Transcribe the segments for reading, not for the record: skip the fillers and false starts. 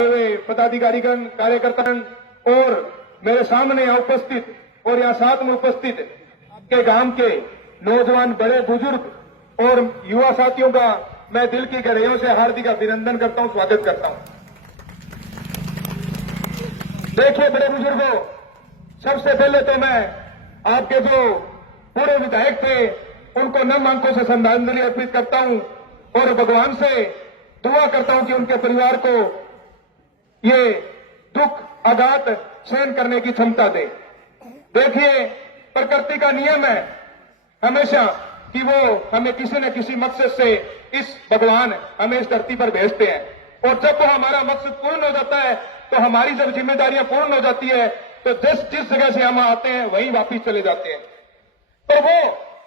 पदाधिकारीगण, कार्यकर्तागण और मेरे सामने यहाँ उपस्थित और यहाँ साथ में उपस्थित के गांव के नौजवान, बड़े बुजुर्ग और युवा साथियों का मैं दिल की गहराइयों से हार्दिक अभिनंदन करता हूं, स्वागत करता हूं। देखिए बड़े बुजुर्गों, सबसे पहले तो मैं आपके जो पूरे विधायक थे उनको नम आंखों से श्रद्धांजलि अर्पित करता हूं और भगवान से दुआ करता हूं कि उनके परिवार को ये दुख आघात सहन करने की क्षमता दे। देखिए प्रकृति का नियम है हमेशा कि वो हमें किसी न किसी मकसद से इस भगवान हमें इस धरती पर भेजते हैं और जब वो हमारा मकसद पूर्ण हो जाता है तो हमारी जब जिम्मेदारियां पूर्ण हो जाती है तो जिस जगह से हम आते हैं वहीं वापिस चले जाते हैं। तो वो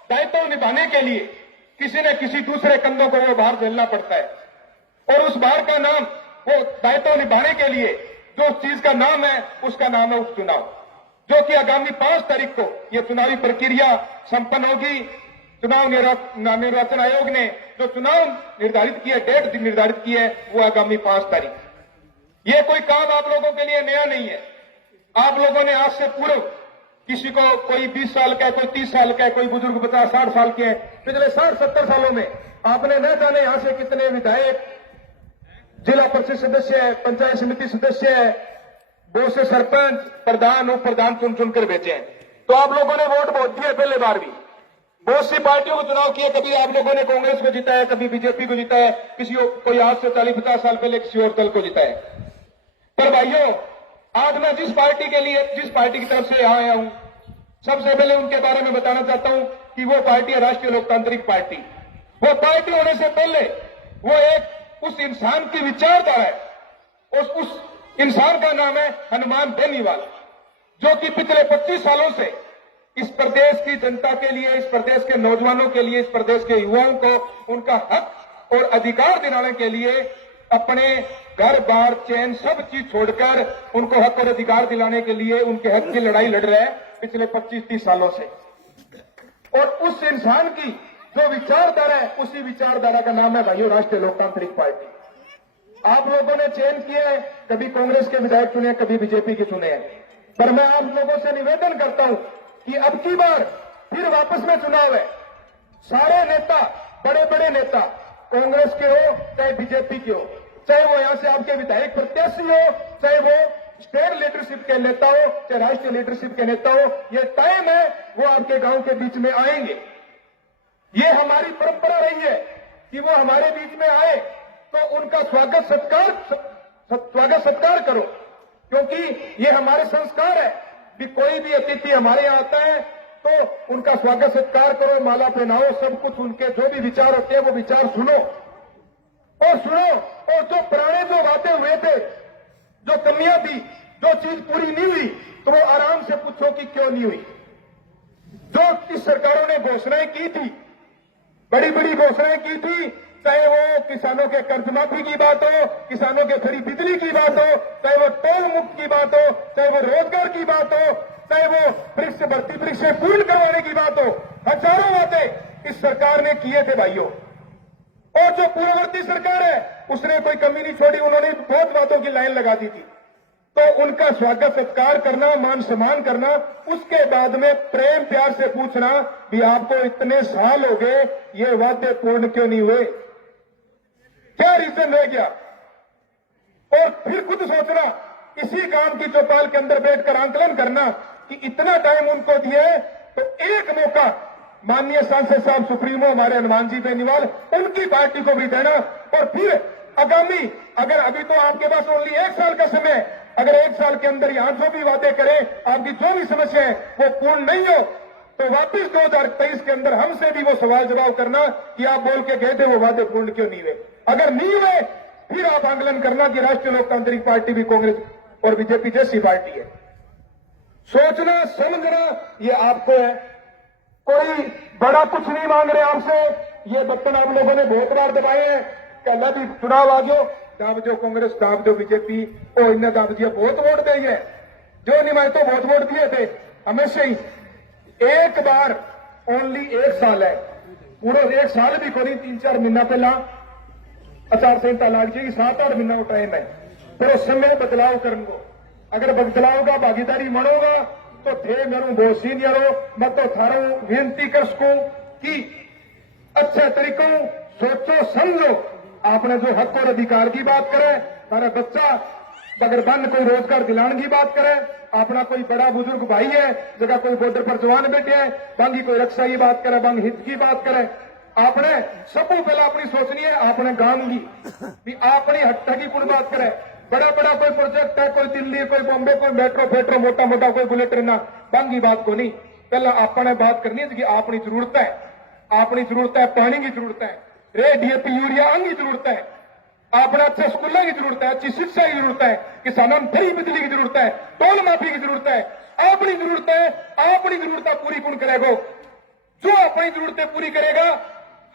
दायित्व निभाने के लिए किसी न किसी दूसरे कंधों को वो भार झेलना पड़ता है और उस भार का नाम, वो दायित्व निभाने के लिए जो चीज का नाम है उसका नाम है उपचुनाव, जो कि आगामी 5 तारीख को यह चुनावी प्रक्रिया संपन्न होगी। चुनाव निर्वाचन आयोग ने जो चुनाव निर्धारित किया, डेट निर्धारित की है, वो आगामी 5 तारीख। ये कोई काम आप लोगों के लिए नया नहीं है। आप लोगों ने आज से पूर्व किसी को, कोई 20 साल का है, कोई 30 साल का है, कोई बुजुर्ग 50-60 साल के हैं, पिछले 60-70 सालों में आपने न जाने यहां से कितने विधायक, जिला परिषद सदस्य है, पंचायत समिति सदस्य है, बहुत से सरपंच, प्रधान, उप प्रधान चुन कर भेजे हैं। तो आप लोगों ने वोट बहुत दिए पहले बार भी, बहुत सी पार्टियों को चुनाव किए। कभी आप लोगों ने कांग्रेस को जिताया, कभी बीजेपी को जिताया, किसी कोई आज से 40-50 साल पहले किसी और दल को जिताया। पर भाइयों, आज मैं जिस पार्टी की तरफ से यहां आया हूं, सबसे पहले उनके बारे में बताना चाहता हूं कि वो पार्टी है राष्ट्रीय लोकतांत्रिक पार्टी। वो पार्टी होने से पहले वो एक उस इंसान की विचारधारा है, उस इंसान का नाम है हनुमान बेनीवाल, जो कि पिछले 25 सालों से इस प्रदेश की जनता के लिए, इस प्रदेश के नौजवानों के लिए, इस प्रदेश के युवाओं को उनका हक और अधिकार दिलाने के लिए अपने घर बार चैन सब चीज छोड़कर उनको हक और अधिकार दिलाने के लिए उनके हक की लड़ाई लड़ रहे हैं पिछले 25-30 सालों से। और उस इंसान की जो विचारधारा है, उसी विचारधारा का नाम है भाइयों राष्ट्रीय लोकतांत्रिक पार्टी। आप लोगों ने चयन किए हैं, कभी कांग्रेस के विधायक चुने, कभी बीजेपी के चुने हैं, पर मैं आप लोगों से निवेदन करता हूं कि अब की बार फिर वापस में चुनाव है। सारे नेता, बड़े बड़े नेता, कांग्रेस के हो चाहे बीजेपी के हो, चाहे वो यहां से आपके विधायक प्रत्याशी हो, चाहे वो स्टेट लीडरशिप के नेता हो, चाहे राष्ट्रीय लीडरशिप के नेता हो, ये टाइम है वो आपके गांव के बीच में आएंगे। ये हमारी परंपरा रही है कि वो हमारे बीच में आए तो उनका स्वागत सत्कार करो, क्योंकि ये हमारे संस्कार है कि कोई भी अतिथि हमारे यहाँ आता है तो उनका स्वागत सत्कार करो, माला पहनाओ, सब कुछ उनके जो भी विचार होते हैं वो विचार सुनो और जो पुराने जो बातें हुए थे, जो कमियां थी, जो चीज पूरी नहीं हुई, तो वो आराम से पूछो कि क्यों नहीं हुई। जो इस सरकारों ने घोषणाएं की थी, बड़ी बड़ी घोषणाएं की थी, चाहे वो किसानों के कर्ज माफी की बात हो, किसानों के फ्री बिजली की बात हो, चाहे वो टोल मुक्त की बात हो, चाहे वो रोजगार की बात हो, चाहे वो वृक्ष भर्ती वृक्ष पूर्ण करवाने की बात हो, हजारों बातें इस सरकार ने किए थे भाइयों। और जो पूर्ववर्ती सरकार है उसने कोई कमी नहीं छोड़ी, उन्होंने बहुत बातों की लाइन लगा दी थी। तो उनका स्वागत सत्कार करना, मान सम्मान करना, उसके बाद में प्रेम प्यार से पूछना भी आपको इतने साल हो गए, ये वादे पूर्ण क्यों नहीं हुए, क्या रीजन रह गया। और फिर खुद सोचना, इसी काम की चौपाल के अंदर बैठकर आंकलन करना कि इतना टाइम उनको दिए तो एक मौका माननीय सांसद साहब सुप्रीमो हमारे हनुमान जी बेनीवाल, उनकी पार्टी को भी देना। और फिर आगामी, अगर अभी तो आपके पास ओनली 1 साल का समय, अगर 1 साल के अंदर यहां जो भी वादे करें, आपकी जो भी समस्या है वो पूर्ण नहीं हो, तो वापिस 2023 के अंदर हमसे भी वो सवाल जवाब करना कि आप बोल के गए थे वो वादे पूर्ण क्यों नहीं हुए। अगर नहीं हुए फिर आप आंकलन करना कि राष्ट्रीय लोकतांत्रिक पार्टी भी कांग्रेस और बीजेपी जैसी पार्टी है। सोचना समझना ये आपको है, कोई बड़ा कुछ नहीं मांग रहे आपसे। ये बटन आप लोगों ने बहुत बार दबाए हैं, कहला भी चुनाव आ गयो, दाब जो कांग्रेस, दाब जो बीजेपी, और इन्हें दाब दिया, बहुत वोट दिए, जो नहीं माने तो बहुत वोट दिए थे हमेशा ही। एक बार ओनली 1 साल है, पूरा 1 साल भी कोई 3-4 महीना पहला आचार संहिता लाग जाएगी, 7-8 महीना टाइम है। थोड़ा समय बदलाव करेंगे। अगर बदलाव का भागीदारी मणोगा तो थे मेरू बहुत सीनियर हो, मैं तो थारो विनती कर सकूं कि अच्छे तरीकों सोचो समझो। आपने जो हक और अधिकार की बात करे, तारा बच्चा अगर बन कोई रोजगार दिलाने की बात करे, अपना कोई बड़ा बुजुर्ग भाई है जगह कोई बॉर्डर पर जवान बैठे है, बांगी कोई रक्षा की बात करे, बांग हित की बात करे, आपने सबको पहले अपनी सोचनी है, आपने गांव की भी अपनी हत्या की पूरी बात करे। बड़ा बड़ा कोई प्रोजेक्ट है, कोई दिल्ली, कोई बॉम्बे, कोई मेट्रो फेट्रो, मोटा मोटा कोई बुलेट ट्रेन, बांगी बात को नहीं। पहले आपने बात करनी है कि अपनी जरूरत है, अपनी जरूरत है, पानी की जरूरत है, रे डीएपी यूरिया की जरूरत है, अपना अच्छे स्कूलों की जरूरत है, अच्छी शिक्षा की जरूरत है, किसानों फ्री बिजली की जरूरत है, टोल माफी की जरूरत है। अपनी जरूरत है, अपनी जरूरतें पूरी कौन करेगा? जो अपनी जरूरतें पूरी करेगा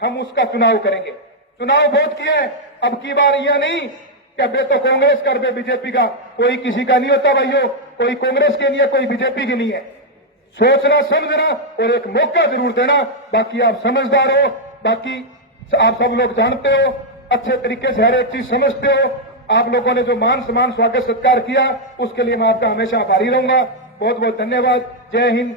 हम उसका चुनाव करेंगे। चुनाव बहुत किए, अब की बार यह नहीं कि अब तो कांग्रेस का, बे बीजेपी का, कोई किसी का नहीं होता भाइयों, कोई कांग्रेस के नहीं है, कोई बीजेपी की नहीं है। सोचना समझना और एक मौका जरूर देना। बाकी आप समझदार हो, बाकी आप सब लोग जानते हो, अच्छे तरीके से हर एक चीज समझते हो। आप लोगों ने जो मान सम्मान स्वागत सत्कार किया उसके लिए मैं आपका हमेशा आभारी रहूंगा। बहुत बहुत धन्यवाद। जय हिंद।